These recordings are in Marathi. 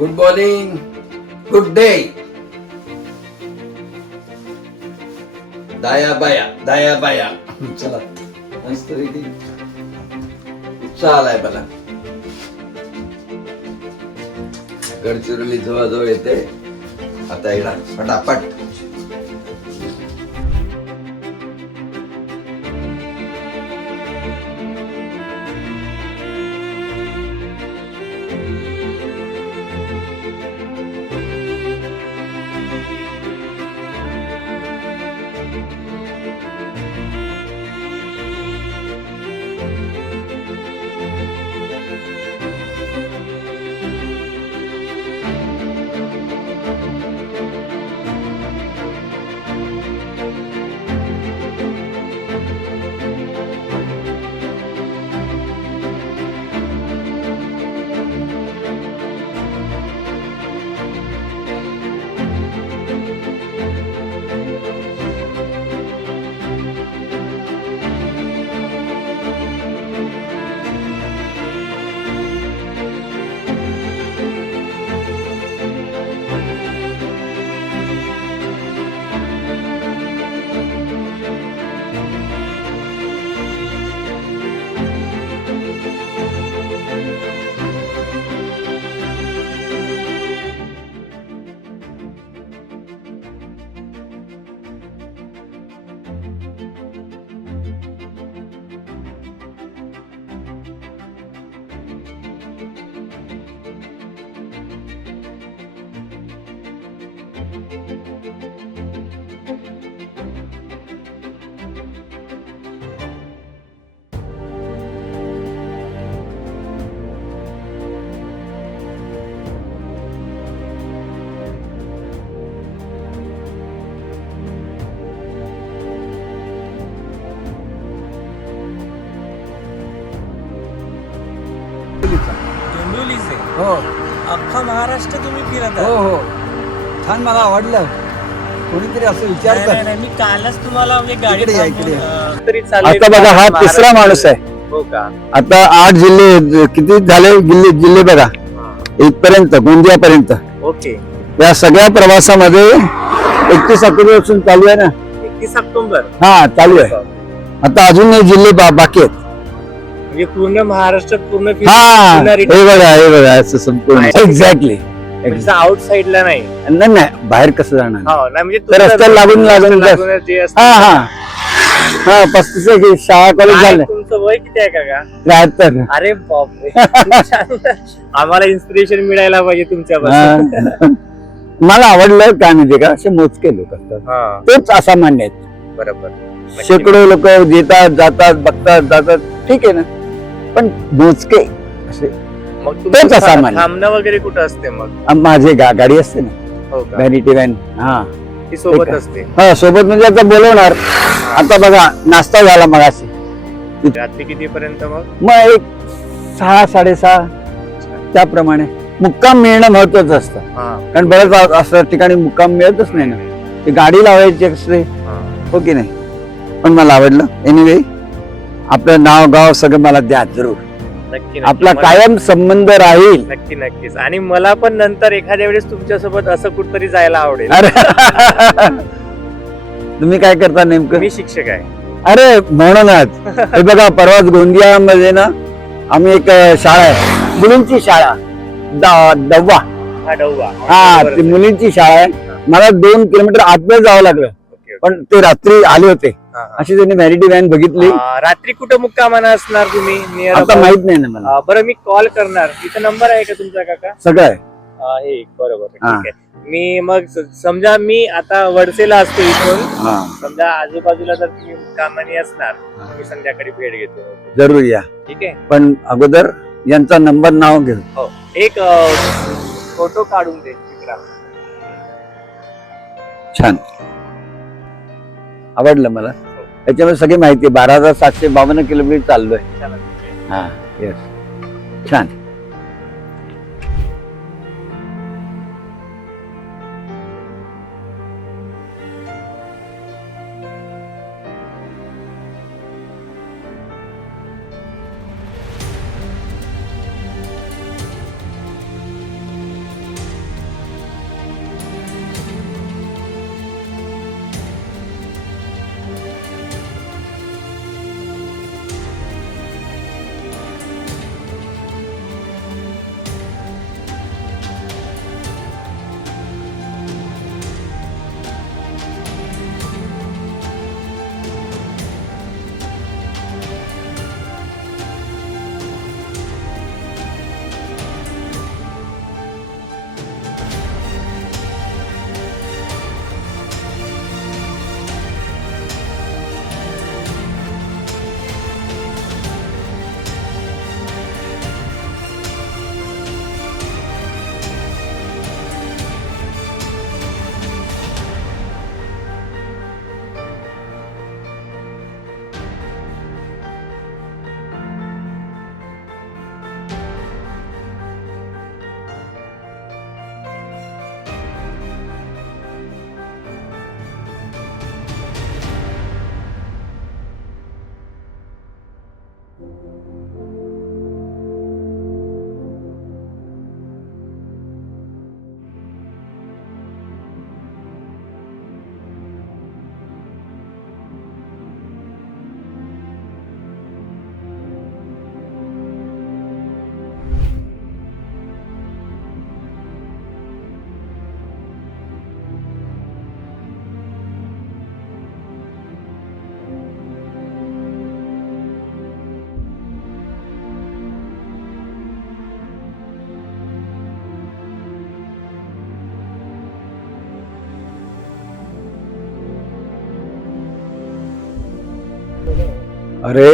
Good morning, good day. दाया बाया चला मस्त रेडी. उत्साह आलाय मला. गडचिरोली जवळजवळ येते आता. येणार फटाफट. डोंबिवलीचे हो अख्खा महाराष्ट्र तुम्ही फिरत हो आहे. हो छान, मला आवडलं. कोणीतरी असं नाही, विचारतात. नाही, नाही, मी कालच तुम्हाला म्हणजे गाडी इकडे या, थांबवून, इकडे या. तरी चाललंय आता बघा हा महाराष्ट्र. तिसरा माणूस आहे. हो का? आता 8 जिल्हे किती झाले जिल्हे बघा इथपर्यंत गोंदियापर्यंत. ओके. या सगळ्या प्रवासामध्ये 31 ऑक्टोबर पासून चालू आहे ना. 31 ऑक्टोबर हा चालू आहे. आता अजून जिल्हे बाकी आहेत. म्हणजे पूर्ण महाराष्ट्र पूर्ण हा हे बघा असं संपूर्ण एक्झॅक्टली. आउट साइडला नाही. नाही बाहेर कसं जाणार. हो नाही म्हणजे तर रस्त्याला लागून जे असतं. हा हा हा 35 शाळा कॉलेज काय झालं. तुमचं वय किती आहे काका? 73. अरे बापरे. आम्हाला इन्स्पिरेशन मिळायला पाहिजे तुमच्यापासून. हा. मला आवडलं काय माहिती का, असे मोजके लोक असतात. हा तेच असामान्य आहेत. बरोबर. शेकडो लोक येतात जातात बघतात जातात, ठीक आहे ना, पण मोजके असे. मग तेच तुमचं असामान्य. थांबणं वगैरे कुठं असते मग? माझे गाडी असते ना, हो का? Vanity van. हा ती सोबत ठीक आहे. असते. हा सोबत म्हणजे आता बोलवणार. आता बघा नाश्ता झाला मग अशी. रात्री किती पर्यंत मग? मग एक 6-6:30 त्याप्रमाणे मुक्काम मिळणं महत्वाचं असतं. हा कारण बऱ्याच असं ठिकाणी मुक्काम मिळतच नाही ना. ती गाडी लावायची असते, हा. हो की नाही. पण मला आवडलं. एनिवे आपलं नाव गाव सगळं मला द्या जरूर. नक्की आपला मला- कायम संबंध राहील. नक्की नक्कीच. आणि मला पण नंतर एखाद्या वेळेस तुमच्यासोबत असं कुठतरी जायला आवडेल. अरे तुम्ही काय करता नेमकं? मी शिक्षक आहे. अरे म्हणूनच हे बघा परवाच गोंदियामध्ये ना आम्ही एक शाळा आहे, मुलींची शाळा दव्वा. हा डव्वा. हा ती मुलींची शाळा आहे. मला 2 किलोमीटर आतमध्ये जावं लागलं. Okay, okay. पण ते रात्री आले होते. हा, हा. अशी त्यांनी व्हॅनिटी व्हॅन बघितली. रात्री कुठं मुक्कामानं असणार तुम्ही? Near आता about? माहित नाही ना मला. बरं मी कॉल करणार. इथं नंबर आहे का तुमचा काका? सगळं आहे. हे बरोबर आहे. हा. ठीक आहे. मी मग समजा मी आता वडसेला असतो इथून, हा समजा आजूबाजूला जर तुम्ही मुक्कामानी असणार, मी संध्याकाळी भेट घेतो. जरूर या. ठीक आहे. पण अगोदर यांचा नंबर नाव घेऊ. हो एक फोटो काढून दे विक्राम. छान आवडलं मला. त्याच्यामुळे सगळी माहिती 12,752 किलोमीटर चाललोय. हा येस छान. अरे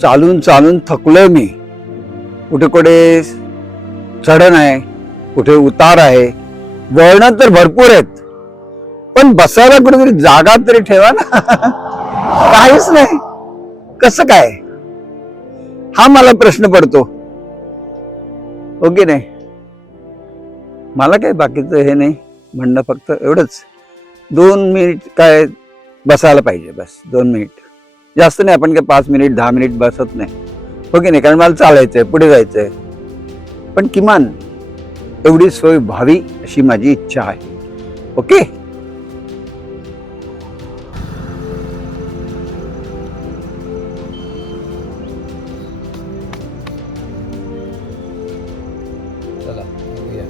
चालून चालून थकलोय मी. कुठे कुठे चढण आहे, कुठे उतार आहे, वळण तर भरपूर आहेत, पण बसायला कुठेतरी जागा तरी ठेवा ना. काहीच नाही. कसं काय, हा मला प्रश्न पडतो. ओके नाही, मला काय बाकीचं हे नाही म्हणणं, फक्त एवढंच 2 मिनिट काय बसायला पाहिजे, बस 2 मिनिट. जास्त नाही, आपण काय 5 मिनिट 10 मिनिट बसत नाही. ओके नाही, कारण मला चालायचंय, पुढे जायचंय. पण किमान एवढी सोय व्हावी अशी माझी इच्छा आहे. ओके. चला बघूया.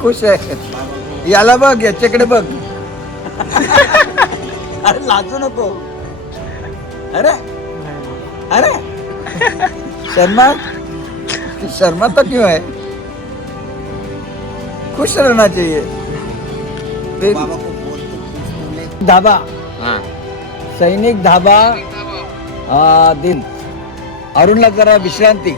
खुश आहे. याला बघ, याच्याकडे बघ. अरे लाजू नको. अरे अरे शर्मा, शर्मा तो क्यों है? खुश रहना चाहिए. धाबा, सैनिक धाबा, दिन. अरुणला जरा विश्रांती.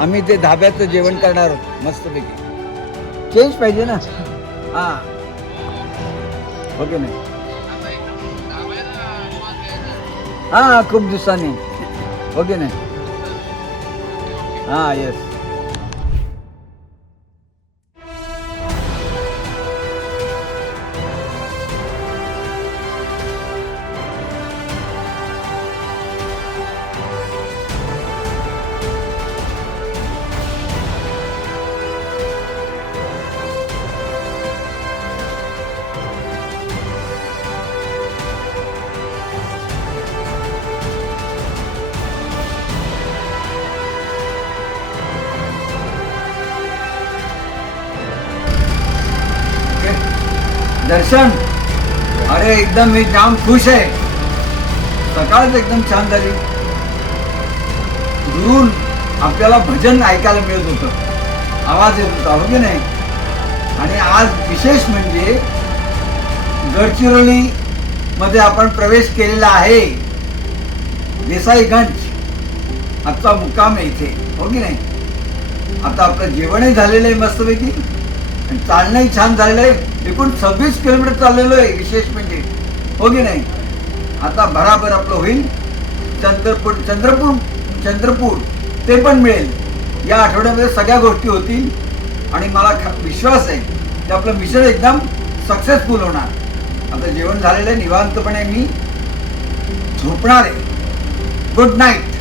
आम्ही ते धाब्याचं जेवण करणार आहोत मस्तपैकी. चेंज पाहिजे ना. हा ओके नाही. हा खूप दिवसांनी. ओके नाही. हा येस. दर्शन, अरे एकदम मी जाम खुश आहे. सकाळच एकदम छान झाली. दुरून आपल्याला भजन ऐकायला मिळत होतं, आवाज येत होता, हो की नाही. आणि आज विशेष म्हणजे गडचिरोली मध्ये आपण प्रवेश केलेला आहे. देसाईगंज आजचा मुक्काम आहे इथे, हो की नाही. आता आपलं जेवणही झालेलं आहे मस्तपैकी, आणि चालणंही छान झालेलं आहे. एकूण 26 किलोमीटर चाललेलो आहे विशेष म्हणजे, हो की नाही. आता बराबर आपलं होईल. चंद्रपूर ते पण मिळेल. या आठवड्यामध्ये सगळ्या गोष्टी होतील आणि मला विश्वास आहे की आपलं मिशन एकदम सक्सेसफुल होणार. आता जेवण झालेलं आहे, निवांतपणे मी झोपणार आहे. Good night.